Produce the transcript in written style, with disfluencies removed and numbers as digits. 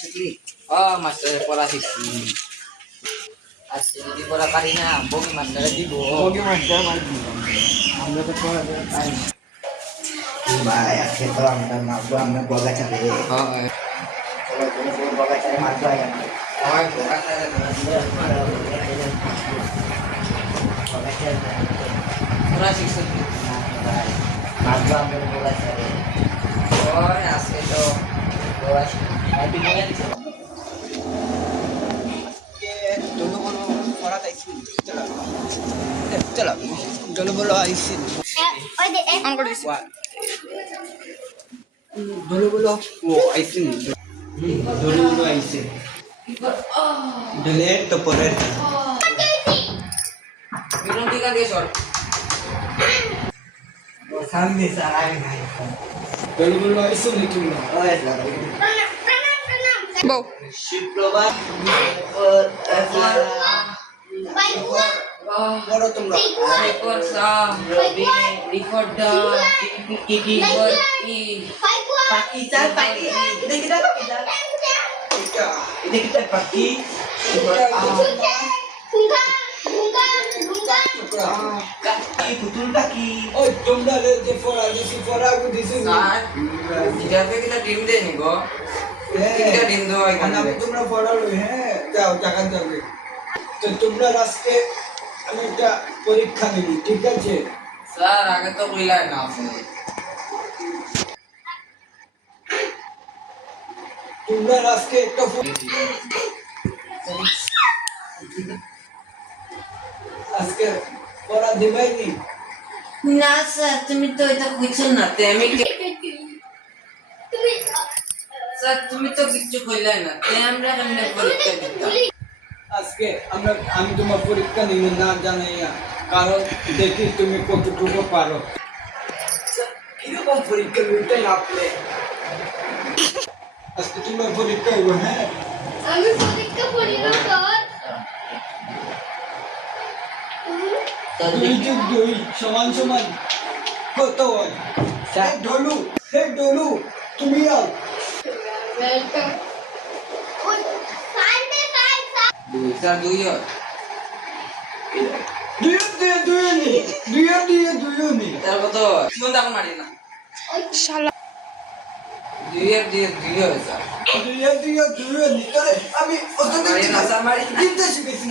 শিখলি? Master পড়া শিখছি। আজকে যদি পড়া পারি না বগি মাস্টারে দিব। ওকে মাস্টার মারবি। আমরা তো পড়া পাই না। ভাই আজকে তো আমরা মারবো আমরা বগাচারে বগাচারে মারবো পড়া শিখছি মারবো আমরা বগাচারে আজকে তো চলো চলো বলো আইসি বলো বলো ও আইসি বলো বলো আইসি ডিলেট তো পরে বিরন টিকা দিয়ে সর সামনে সারাই নাই বলো বলো আইসি লিখুন না ওই বউ শুক্রবার বলো তোমরা রেকর্ড সাম রবি রেকর্ড দা কি পাখি চার পাখি দেখি দাও দেখি তার পাখি কাকি পুতুল পাখি ওই তোমরা যে ফরা দিছি ফরা কো দিছি স্যার জিরাতে কিটা টিম দেই নি গো কিটা টিম দাও এখানে তোমরা ফরা লই হ্যাঁ যাও টাকা যাবে তো তোমরা আজকে আমি একটা পরীক্ষা নিবি ঠিক আছে স্যার আগে তো কইলাই না আপনি তোমরা আজকে একটা আজকে পড়া দেবাই নি না স্যার তুমি তো এটা কইছেন না তে আমি স্যার তুমি তো কিচ্ছু কইলাই না তে আমরা কেমনে পরীক্ষা দিতাম আজকে আমি তোমার পরীক্ষা নিব না জানাইয়া কারণ দেখি তুমি কতটুকু পারো কিরকম পরীক্ষা নিতে আপনি আজকে তোমার পরীক্ষা হইব হ্যাঁ আমি পরীক্ষা পড়িব স্যার দুই যোগ দুই সমান সমান কত হয় হে ডলু তুমি আও ওয়েলকাম ওই সাইডে সাইড দুই স্যার দুই দুই নি তার কত শুন তাকে মারি না শালা দুই হয় স্যার দুই নি আমি অত মারি না স্যার মারি না চিন্তা শিখেছি